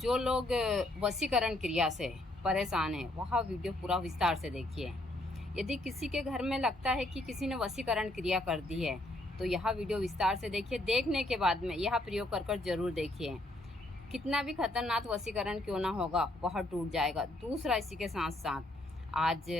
जो लोग वशीकरण क्रिया से परेशान हैं वह वीडियो पूरा विस्तार से देखिए। यदि किसी के घर में लगता है कि किसी ने वशीकरण क्रिया कर दी है तो यह वीडियो विस्तार से देखिए। देखने के बाद में यह प्रयोग कर जरूर देखिए। कितना भी खतरनाक वशीकरण क्यों ना होगा वह टूट जाएगा। दूसरा, इसी के साथ साथ आज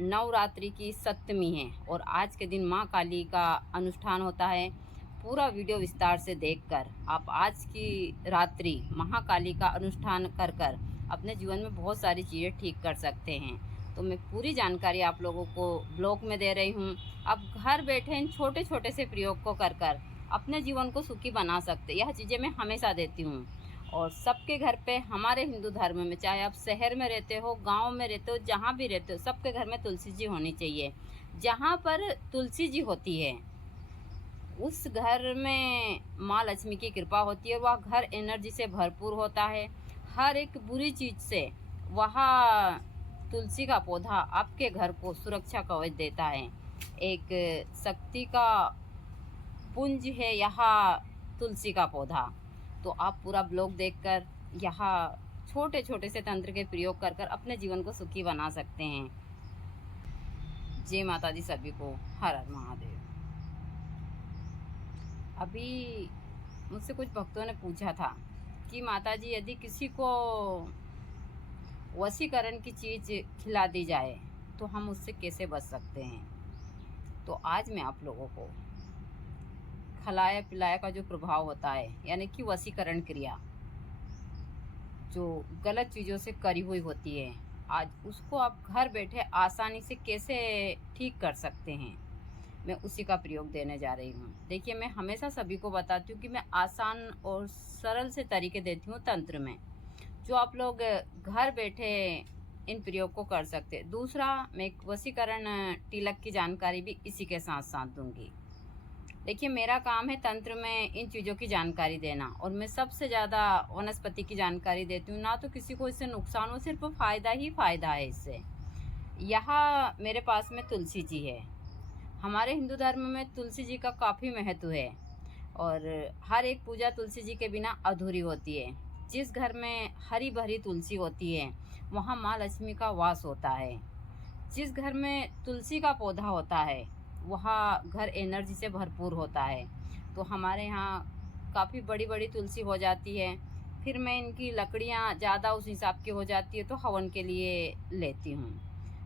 नवरात्रि की सप्तमी है और आज के दिन माँ काली का अनुष्ठान होता है। पूरा वीडियो विस्तार से देखकर आप आज की रात्रि महाकाली का अनुष्ठान कर अपने जीवन में बहुत सारी चीज़ें ठीक कर सकते हैं। तो मैं पूरी जानकारी आप लोगों को ब्लॉग में दे रही हूँ। आप घर बैठे इन छोटे छोटे से प्रयोग को कर अपने जीवन को सुखी बना सकते। यह चीज़ें मैं हमेशा देती हूँ और सबके घर पे हमारे हिंदू धर्म में, चाहे आप शहर में रहते हो, गांव में रहते हो, जहाँ भी रहते हो, सबके घर में तुलसी जी होनी चाहिए। जहाँ पर तुलसी जी होती है उस घर में माँ लक्ष्मी की कृपा होती है। वह घर एनर्जी से भरपूर होता है। हर एक बुरी चीज़ से वह तुलसी का पौधा आपके घर को सुरक्षा कवच देता है। एक शक्ति का पुंज है यहाँ तुलसी का पौधा। तो आप पूरा ब्लॉग देखकर यहाँ छोटे छोटे से तंत्र के प्रयोग कर अपने जीवन को सुखी बना सकते हैं। जय माता दी सभी को। हर हर महादेव। अभी मुझसे कुछ भक्तों ने पूछा था कि माता जी यदि किसी को वशीकरण की चीज़ खिला दी जाए तो हम उससे कैसे बच सकते हैं। तो आज मैं आप लोगों को खिलाया पिलाया का जो प्रभाव होता है, यानी कि वशीकरण क्रिया जो गलत चीज़ों से करी हुई होती है, आज उसको आप घर बैठे आसानी से कैसे ठीक कर सकते हैं, मैं उसी का प्रयोग देने जा रही हूँ। देखिए, मैं हमेशा सभी को बताती हूँ कि मैं आसान और सरल से तरीके देती हूँ तंत्र में, जो आप लोग घर बैठे इन प्रयोग को कर सकते हैं। दूसरा, मैं वशीकरण तिलक की जानकारी भी इसी के साथ साथ दूंगी। देखिए, मेरा काम है तंत्र में इन चीज़ों की जानकारी देना और मैं सबसे ज़्यादा वनस्पति की जानकारी देती हूँ। ना तो किसी को इससे नुकसान हो, सिर्फ फ़ायदा ही फ़ायदा है इससे। यहाँ मेरे पास में तुलसी जी है। हमारे हिंदू धर्म में तुलसी जी का काफ़ी महत्व है और हर एक पूजा तुलसी जी के बिना अधूरी होती है। जिस घर में हरी भरी तुलसी होती है वहाँ माँ लक्ष्मी का वास होता है। जिस घर में तुलसी का पौधा होता है वहाँ घर एनर्जी से भरपूर होता है। तो हमारे यहाँ काफ़ी बड़ी बड़ी तुलसी हो जाती है। फिर मैं इनकी लकड़ियाँ ज़्यादा उस हिसाब की हो जाती है तो हवन के लिए लेती हूँ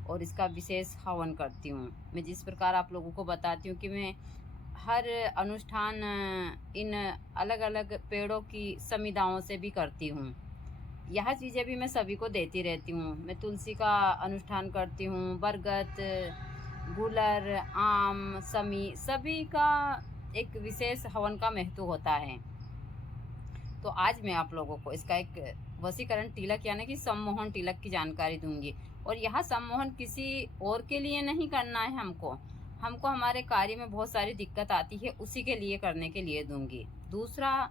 और इसका विशेष हवन करती हूँ। मैं जिस प्रकार आप लोगों को बताती हूँ कि मैं हर अनुष्ठान इन अलग अलग पेड़ों की समिधाओं से भी करती हूँ। यह चीज़ें भी मैं सभी को देती रहती हूँ। मैं तुलसी का अनुष्ठान करती हूँ, बरगद, गुलर, आम, समी, सभी का एक विशेष हवन का महत्व होता है। तो आज मैं आप लोगों को इसका एक वशीकरण तिलक यानी कि सम्मोहन तिलक की जानकारी दूंगी। और यह सम्मोहन किसी और के लिए नहीं करना है, हमको हमारे कार्य में बहुत सारी दिक्कत आती है, उसी के लिए करने के लिए दूंगी। दूसरा,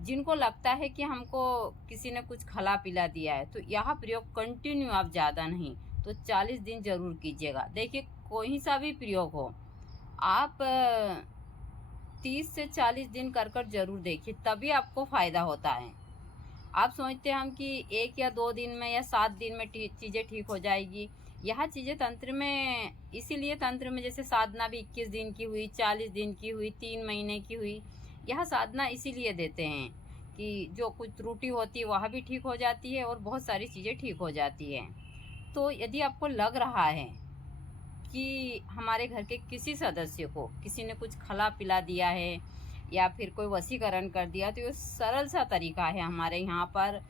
जिनको लगता है कि हमको किसी ने कुछ खिला पिला दिया है तो यह प्रयोग कंटिन्यू, आप ज़्यादा नहीं तो 40 दिन जरूर कीजिएगा। देखिए, कोई सा भी प्रयोग हो, आप 30 से 40 दिन कर जरूर देखिए, तभी आपको फ़ायदा होता है। आप सोचते हैं हम कि 1 या 2 दिन में या 7 दिन में चीज़ें ठीक हो जाएगी। यह चीज़ें तंत्र में, इसीलिए तंत्र में जैसे साधना भी 21 दिन की हुई, 40 दिन की हुई, 3 महीने की हुई, यह साधना इसीलिए देते हैं कि जो कुछ त्रुटि होती है वह भी ठीक हो जाती है और बहुत सारी चीज़ें ठीक हो जाती हैं। तो यदि आपको लग रहा है कि हमारे घर के किसी सदस्य को किसी ने कुछ खिला पिला दिया है या फिर कोई वशीकरण कर दिया, तो ये सरल सा तरीका है हमारे यहाँ पर।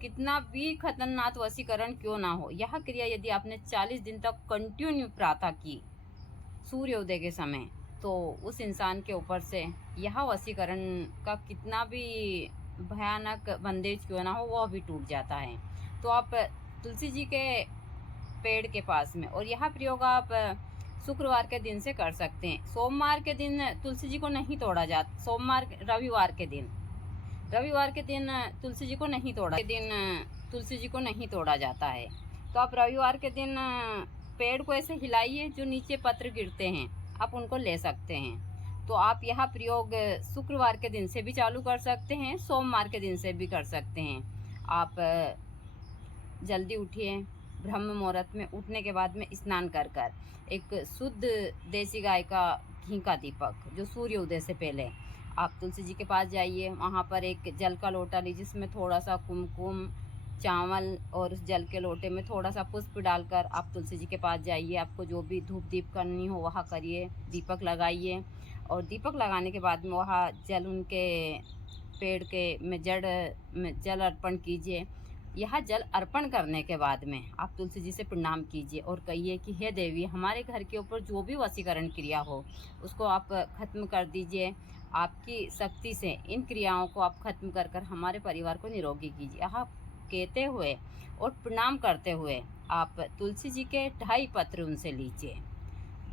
कितना भी खतरनाक वशीकरण क्यों ना हो, यह क्रिया यदि आपने 40 दिन तक कंटिन्यू प्रातः की सूर्योदय के समय, तो उस इंसान के ऊपर से यह वशीकरण का कितना भी भयानक बंदेज क्यों ना हो वह भी टूट जाता है। तो आप तुलसी जी के पेड़ के पास में, और यह प्रयोग आप शुक्रवार के दिन से कर सकते हैं। सोमवार के दिन तुलसी जी को नहीं तोड़ा जाता। रविवार के दिन तुलसी जी को नहीं तोड़ा जाता है। तो आप रविवार के दिन पेड़ को ऐसे हिलाइए, जो नीचे पत्र गिरते हैं आप उनको ले सकते हैं। तो आप यह प्रयोग शुक्रवार के दिन से भी चालू कर सकते हैं, सोमवार के दिन से भी कर सकते हैं। आप जल्दी उठिए, ब्रह्म मुहूर्त में उठने के बाद में स्नान कर कर एक शुद्ध देसी गाय का घी का दीपक जो सूर्य उदय से पहले आप तुलसी जी के पास जाइए, वहाँ पर एक जल का लोटा लीजिए, जिसमें थोड़ा सा कुमकुम चावल और उस जल के लोटे में थोड़ा सा पुष्प डालकर आप तुलसी जी के पास जाइए। आपको जो भी धूप दीप करनी हो वहाँ करिए, दीपक लगाइए और दीपक लगाने के बाद में वहाँ जल उनके पेड़ के में जड़ में जल अर्पण कीजिए। यह जल अर्पण करने के बाद में आप तुलसी जी से प्रणाम कीजिए और कहिए कि हे देवी, हमारे घर के ऊपर जो भी वशीकरण क्रिया हो उसको आप खत्म कर दीजिए। आपकी शक्ति से इन क्रियाओं को आप खत्म कर कर हमारे परिवार को निरोगी कीजिए। यह कहते हुए और प्रणाम करते हुए आप तुलसी जी के 2.5 पत्र उनसे लीजिए।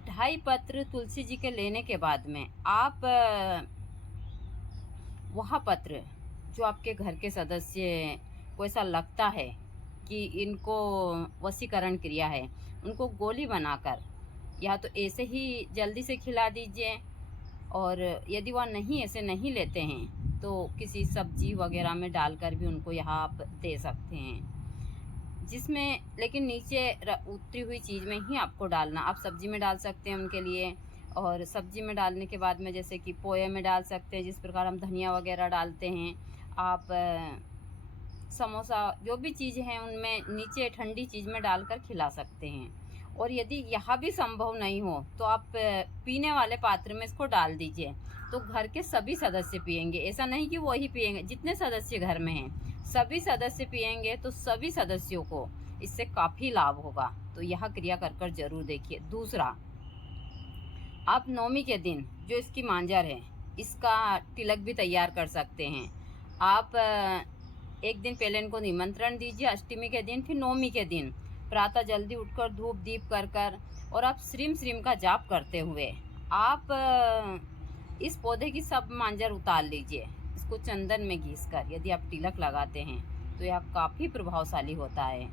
2.5 पत्र तुलसी जी के लेने के बाद में आप वह पत्र जो आपके घर के सदस्य को ऐसा लगता है कि इनको वशीकरण क्रिया है, उनको गोली बनाकर या तो ऐसे ही जल्दी से खिला दीजिए, और यदि वह नहीं ऐसे नहीं लेते हैं तो किसी सब्जी वगैरह में डालकर भी उनको यहाँ आप दे सकते हैं, जिसमें लेकिन नीचे उतरी हुई चीज़ में ही आपको डालना। आप सब्जी में डाल सकते हैं उनके लिए, और सब्जी में डालने के बाद में जैसे कि पोहे में डाल सकते हैं, जिस प्रकार हम धनिया वगैरह डालते हैं। आप समोसा जो भी चीज़ हैं उनमें नीचे ठंडी चीज़ में डालकर खिला सकते हैं। और यदि यह भी संभव नहीं हो तो आप पीने वाले पात्र में इसको डाल दीजिए, तो घर के सभी सदस्य पिएंगे। ऐसा नहीं कि वो ही पिएंगे, जितने सदस्य घर में हैं सभी सदस्य पिएंगे, तो सभी सदस्यों को इससे काफ़ी लाभ होगा। तो यह क्रिया कर कर जरूर देखिए। दूसरा, आप नवमी के दिन जो इसकी मांजर है इसका तिलक भी तैयार कर सकते हैं। आप एक दिन पहले इनको निमंत्रण दीजिए, अष्टमी के दिन, फिर नवमी के दिन प्रातः जल्दी उठकर धूप दीप कर कर और आप श्रीम श्रीम का जाप करते हुए आप इस पौधे की सब मांजर उतार लीजिए। इसको चंदन में घिस कर यदि आप तिलक लगाते हैं तो यह काफ़ी प्रभावशाली होता है।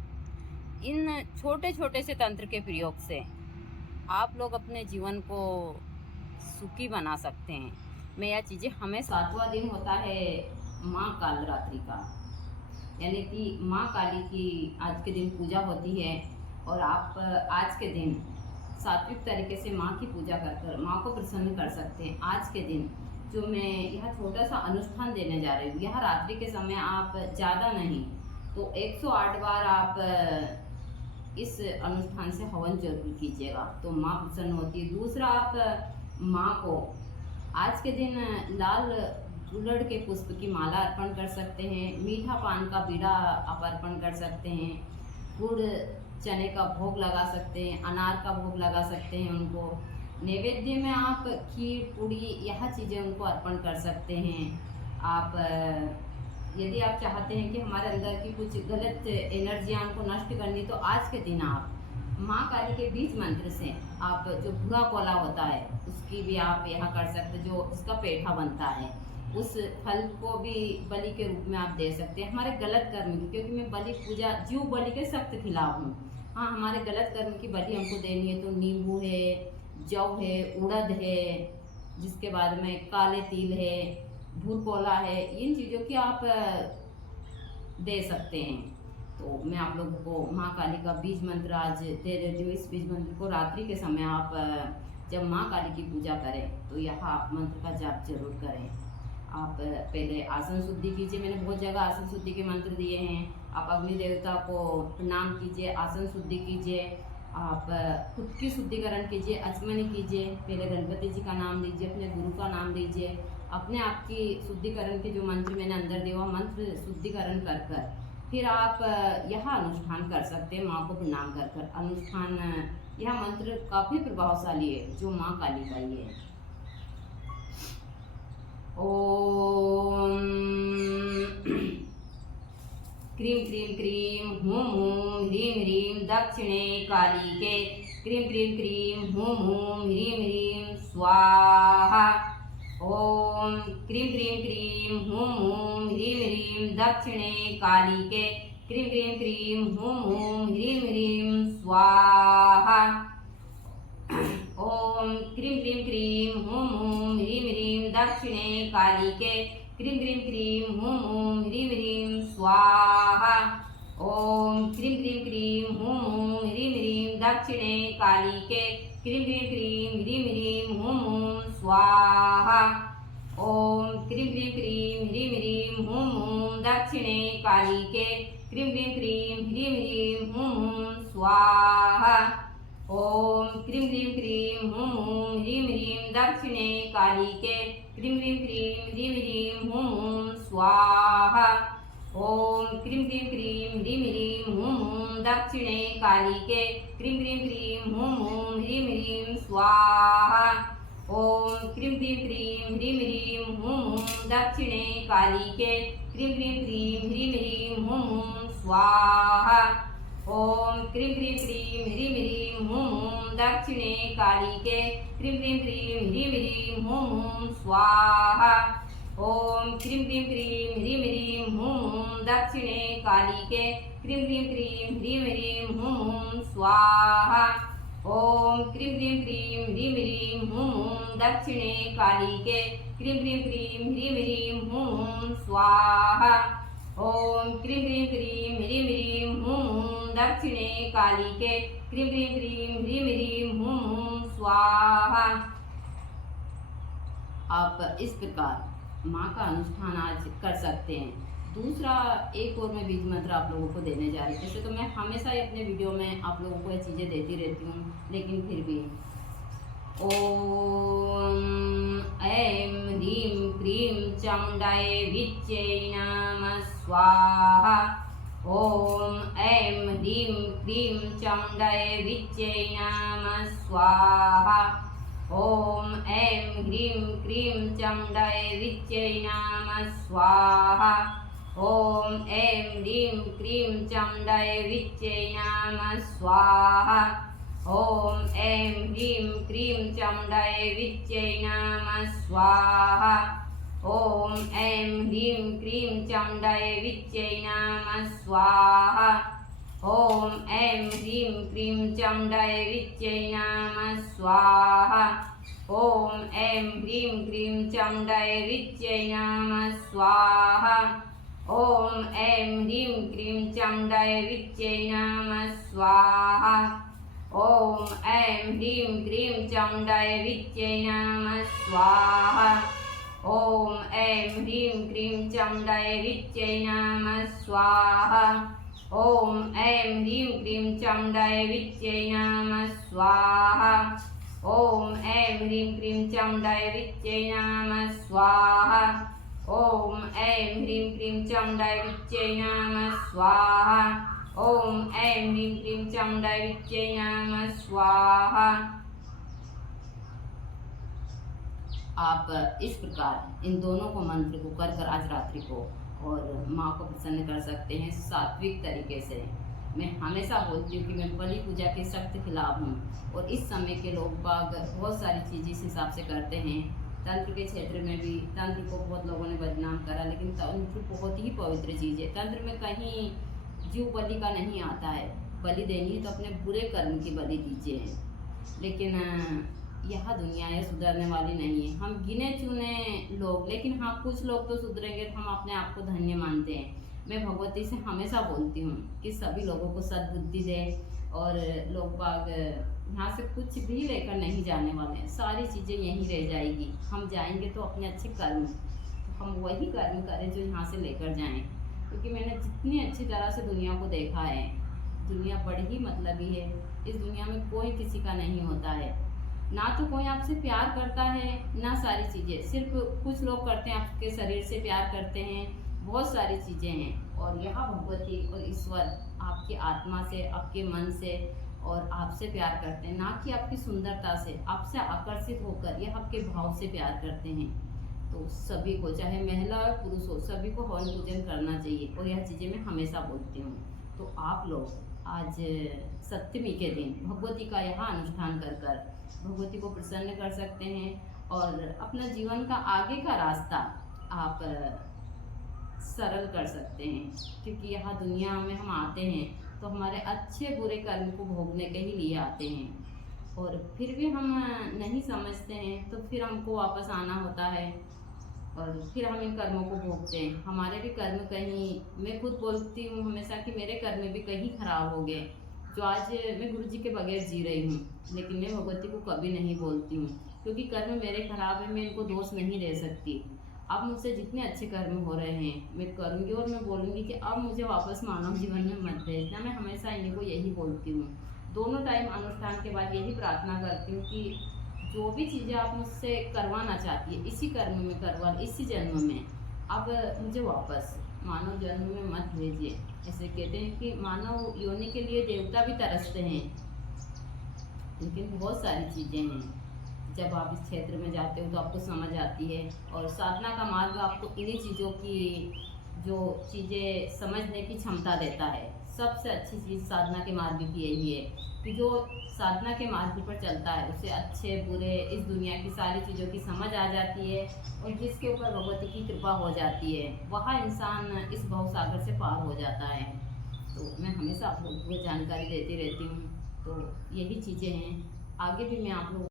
इन छोटे छोटे से तंत्र के प्रयोग से आप लोग अपने जीवन को सुखी बना सकते हैं। मैं यह चीज़ें हमें 7वां दिन होता है माँ कालरात्रि का, यानी कि माँ काली की आज के दिन पूजा होती है, और आप आज के दिन सात्विक तरीके से माँ की पूजा कर कर माँ को प्रसन्न कर सकते हैं। आज के दिन जो मैं यह छोटा सा अनुष्ठान देने जा रही हूँ, यह रात्रि के समय आप ज़्यादा नहीं तो 108 बार आप इस अनुष्ठान से हवन जरूर कीजिएगा, तो माँ प्रसन्न होती है। दूसरा, आप माँ को आज के दिन लाल गुलड़ के पुष्प की माला अर्पण कर सकते हैं, मीठा पान का बीड़ा आप अर्पण कर सकते हैं, गुड़ चने का भोग लगा सकते हैं, अनार का भोग लगा सकते हैं। उनको नैवेद्य में आप खीर पूड़ी यह चीज़ें उनको अर्पण कर सकते हैं। आप यदि आप चाहते हैं कि हमारे अंदर की कुछ गलत एनर्जियाँ उनको नष्ट करनी, तो आज के दिन आप माँ काली के बीज मंत्र से आप जो भूरा कोला होता है उसकी भी आप यह कर सकते, जो इसका पेठा बनता है उस फल को भी बलि के रूप में आप दे सकते हैं। हमारे गलत कर्म की, क्योंकि मैं बलि पूजा जीव बलि के सख्त खिलाफ हूँ। हाँ, हमारे गलत कर्म की बलि हमको देनी है तो नींबू है, जौ है, उड़द है, जिसके बाद में काले तिल है, भूरकोला है, इन चीज़ों की आप दे सकते हैं। तो मैं आप लोगों को माँ काली का बीज मंत्र आज दे रही हूँ। इस बीज मंत्र को रात्रि के समय आप जब माँ काली की पूजा करें तो यह मंत्र का जाप जरूर करें। आप पहले आसन शुद्धि कीजिए, मैंने बहुत जगह आसन शुद्धि के मंत्र दिए हैं। आप अग्नि देवता को प्रणाम कीजिए, आसन शुद्धि कीजिए, आप खुद की शुद्धिकरण कीजिए, आचमनी कीजिए, पहले गणपति जी का नाम लीजिए, अपने गुरु का नाम लीजिए, अपने आप की शुद्धिकरण के जो मंत्र मैंने अंदर दिया मंत्र शुद्धिकरण कर कर फिर आप यह अनुष्ठान कर सकते हैं। माँ को प्रणाम कर कर अनुष्ठान, यह मंत्र काफ़ी प्रभावशाली है जो माँ काली का ही है। ओम क्रीम क्रीम क्रीम हूं हूं ह्रीं ह्रीं दक्षिणे काली के क्रीम क्रीम क्रीम हूं हूं ह्रीं ह्रीं स्वाहा। ओम क्रीम क्रीम क्रीम हूं हूं ह्रीं ह्रीं दक्षिणे काली के क्रीम क्रीम क्रीम हूं हूं ह्रीं ह्रीं स्वाहा। ओम क्रीं क्रीं क्रीं हूं हूं ह्रीं ह्रीं दक्षिणे कालिके क्रीं क्रीं क्रीं हूं हूं ह्रीं ह्रीं स्वाहा। ओम क्रीं क्रीं क्रीं हूं हूं ह्रीं ह्रीं दक्षिणे कालिके क्रीं क्रीं क्रीं ह्रीं ह्रीं हूं हूं स्वाहा। ओम क्रीं क्रीं क्रीं ह्रीं ह्रीं हूं हूं दक्षिणे कालिके क्रीं क्रीं क्रीं ह्रीं ह्रीं हूं हूं स्वाहा। ओम क्रीं क्रीं क्रीं हूं हूं ह्रीं ह्रीं दक्षिणे कालिके क्रीं क्रीं क्रीं ह्रीं ह्रीं हूं हूं स्वाहा। ओम क्रीं क्रीं क्रीं ह्रीं ह्रीं हूं हूं दक्षिणे कालिके क्रीं क्रीं क्रीं हूं हूं ह्रीं ह्रीं स्वाहा। ओम क्रीं क्रीं क्रीं ह्रीं ह्रीं हूं हूं दक्षिणे कालिके क्रीं क्रीं क्रीं ह्रीं ह्रीं हूं हूं स्वाहा। ओम क्रीं क्रीं क्रीं ह्रीं ह्रीं हूं हूं दक्षिणे कालिके क्रीं क्रीं क्रीं ह्रीं ह्रीं हूं हूं स्वाहा। ओम क्रीं क्रीं क्रीं ह्रीं ह्रीं हूं हूं दक्षिणे कालिके क्रीं क्रीं क्रीं ह्रीं ह्रीं हूं हूं स्वाहा। ओम क्रीं क्रीं क्रीं ह्रीं ह्रीं हूं हूं दक्षिणे कालिके क्रीं क्रीं क्रीं ह्रीं ह्रीं हूं हूं स्वाहा। ओम क्रीं क्रीं क्रीं ह्रीं ह्रीं हूं हूं दक्षिणे कालिके क्रीं क्रीं क्रीं ह्रीं ह्रीं हूं हूं स्वाहा। आप इस प्रकार माँ का अनुष्ठान आज कर सकते हैं। दूसरा एक और मैं बीज मंत्र आप लोगों को देने जा रही हूँ। वैसे तो मैं हमेशा ही अपने वीडियो में आप लोगों को ये चीज़ें देती रहती हूँ, लेकिन फिर भी ओम ऐं ह्रीं क्रीं चामुण्डायै विच्चै नमः स्वाहा। ओम ऐं ह्रीं क्रीं चामुण्डायै विच्चै नमः स्वाहा। ओम ऐं ह्रीं क्रीं चामुण्डायै विच्चै नमः स्वाहा। ओम ऐं ह्रीं क्रीं चामुण्डायै विच्चै नमः स्वाहा। ओम ऐं ह्रीं क्रीं चामुण्डायै विच्चै नमः स्वाहा। ओम ऐं ह्रीं क्रीं चामुण्डायै विच्चै नमः स्वाहा। ओम ऐं ह्रीं क्रीं चामुण्डायै विच्चै नमः स्वाहा। ओम ऐं ह्रीं क्रीं चामुण्डायै विच्चै नमः स्वाहा। ओम ऐं ह्रीं क्रीं चामुण्डायै विच्चै नमः स्वाहा। ओम ऐं ह्रीं क्रीं चामुण्डायै विच्चै नमः स्वाहा। ओम ऐं ह्रीं क्रीं चामुण्डायै विच्चै नमः स्वाहा। ओम ऐं ह्रीं क्रीं चामुण्डायै विच्चै नमः स्वाहा। ओम ऐं ह्रीं क्रीं चामुण्डायै विच्चै नमः स्वाहा। ओम ऐं ह्रीं क्रीं चामुण्डायै विच्चै नमः स्वाहा। ओम ऐं ह्रीं क्रीं चामुण्डायै विच्चै नमः स्वाहा। आप इस प्रकार इन दोनों को मंत्र को कर कर आज रात्रि को और माँ को प्रसन्न कर सकते हैं सात्विक तरीके से। मैं हमेशा बोलती हूँ कि मैं बलि पूजा के सख्त खिलाफ हूँ, और इस समय के लोग बाग बहुत सारी चीज़ इस हिसाब से करते हैं। तंत्र के क्षेत्र में भी तंत्र को बहुत लोगों ने बदनाम करा, लेकिन तंत्र बहुत ही पवित्र चीज़ है। तंत्र में कहीं जीव बलि का नहीं आता है। बलि देनी है तो अपने बुरे कर्म की बलि दीजिए, लेकिन यह दुनिया है सुधरने वाली नहीं है। हम गिने चुने लोग, लेकिन हाँ कुछ लोग तो सुधरेंगे तो हम अपने आप को धन्य मानते हैं। मैं भगवती से हमेशा बोलती हूँ कि सभी लोगों को सद्बुद्धि दे, और लोग बाग यहाँ से कुछ भी लेकर नहीं जाने वाले हैं। सारी चीज़ें यहीं रह जाएगी। हम जाएंगे तो अपने अच्छे कर्म, तो हम वही कर्म करें जो यहाँ से लेकर जाएं। क्योंकि मैंने जितनी अच्छी तरह से दुनिया को देखा है, दुनिया बड़ी ही मतलबी है। इस दुनिया में कोई किसी का नहीं होता है, ना तो कोई आपसे प्यार करता है, ना सारी चीज़ें। सिर्फ कुछ लोग करते हैं, आपके शरीर से प्यार करते हैं, बहुत सारी चीज़ें हैं। और यहाँ भगवती और ईश्वर आपकी आत्मा से, आपके मन से और आपसे प्यार करते हैं, ना कि आपकी सुंदरता से। आपसे आकर्षित होकर यह आपके भाव से प्यार करते हैं। तो सभी को, चाहे महिला और पुरुष हो, सभी को हवन पूजन करना चाहिए, और यह चीज़ें मैं हमेशा बोलती हूँ। तो आप लोग आज सप्तमी के दिन भगवती का यहाँ अनुष्ठान कर कर भगवती को प्रसन्न कर सकते हैं, और अपना जीवन का आगे का रास्ता आप सरल कर सकते हैं। क्योंकि यहाँ दुनिया में हम आते हैं तो हमारे अच्छे बुरे कर्म को भोगने के ही लिए आते हैं। और फिर भी हम नहीं समझते हैं, तो फिर हमको वापस आना होता है और फिर हम इन कर्मों को भोगते हैं। हमारे भी कर्म कहीं, मैं खुद बोलती हूँ हमेशा कि मेरे कर्म भी कहीं खराब हो गए, जो आज मैं गुरु जी के बगैर जी रही हूँ। लेकिन मैं भगवती को कभी नहीं बोलती हूँ, क्योंकि कर्म मेरे खराब है, मैं इनको दोष नहीं दे सकती। अब मुझसे जितने अच्छे कर्म हो रहे हैं मैं करूँगी, और मैं बोलूँगी कि अब मुझे वापस मानव जीवन में मत भेजना। मैं हमेशा इन्हीं को यही बोलती हूँ। दोनों टाइम अनुष्ठान के बाद यही प्रार्थना करती हूँ कि जो भी चीज़ें आप मुझसे करवाना चाहती है इसी कर्म में करवा, इसी जन्म में, अब मुझे वापस मानव जन्म में मत भेजिए। ऐसे कहते हैं कि मानव योनि के लिए देवता भी तरसते हैं, लेकिन बहुत सारी चीज़ें हैं। जब आप इस क्षेत्र में जाते हो तो आपको समझ आती है, और साधना का मार्ग आपको इन्हीं चीज़ों की, जो चीज़ें समझने की क्षमता देता है। सबसे अच्छी चीज़ साधना के मार्ग की यही है कि जो साधना के मार्ग पर चलता है उसे अच्छे बुरे इस दुनिया की सारी चीज़ों की समझ आ जाती है, और जिसके ऊपर भगवती की कृपा हो जाती है वह इंसान इस भव सागर से पार हो जाता है। तो मैं हमेशा आप लोगों को जानकारी देती रहती हूँ। तो यही चीज़ें हैं, आगे भी मैं आप लोगों